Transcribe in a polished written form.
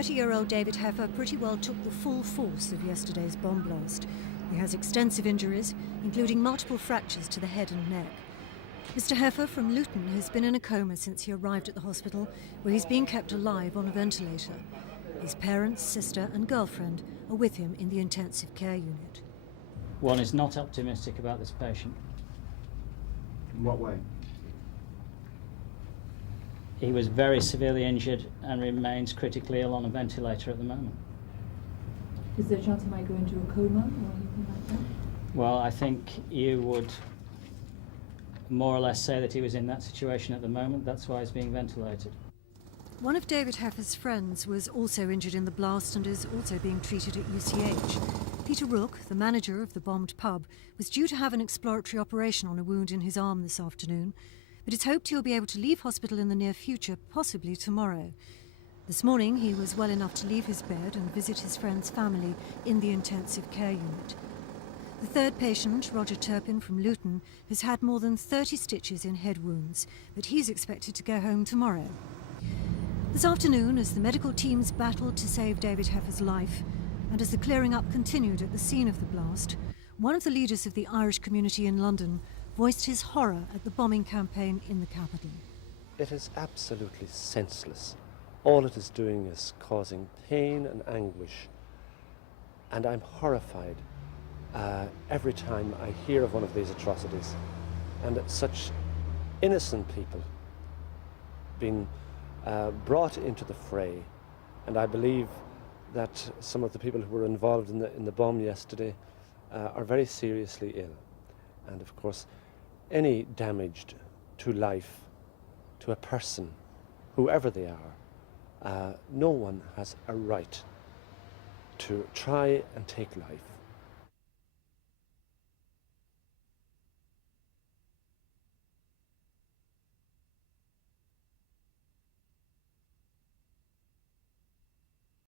30-year-old David Heffer pretty well took the full force of yesterday's bomb blast. He has extensive injuries, including multiple fractures to the head and neck. Mr. Heffer from Luton has been in a coma since he arrived at the hospital, where he's being kept alive on a ventilator. His parents, sister and girlfriend are with him in the intensive care unit. One is not optimistic about this patient. In what way? He was very severely injured and remains critically ill on a ventilator at the moment. Is there a chance he might go into a coma or anything like that? Well, I think you would more or less say that he was in that situation at the moment. That's why he's being ventilated. One of David Heffer's friends was also injured in the blast and is also being treated at UCH. Peter Rook, the manager of the bombed pub, was due to have an exploratory operation on a wound in his arm this afternoon, but it's hoped he'll be able to leave hospital in the near future, possibly tomorrow. This morning he was well enough to leave his bed and visit his friend's family in the intensive care unit. The third patient, Roger Turpin from Luton, has had more than 30 stitches in head wounds, but he's expected to go home tomorrow. This afternoon, as the medical teams battled to save David Heffer's life, and as the clearing up continued at the scene of the blast, one of the leaders of the Irish community in London voiced his horror at the bombing campaign in the capital. It is absolutely senseless. All it is doing is causing pain and anguish, and I'm horrified every time I hear of one of these atrocities, and such innocent people being brought into the fray. And I believe that some of the people who were involved in the bomb yesterday are very seriously ill. And of course, any damage to life, to a person, whoever they are, no one has a right to try and take life.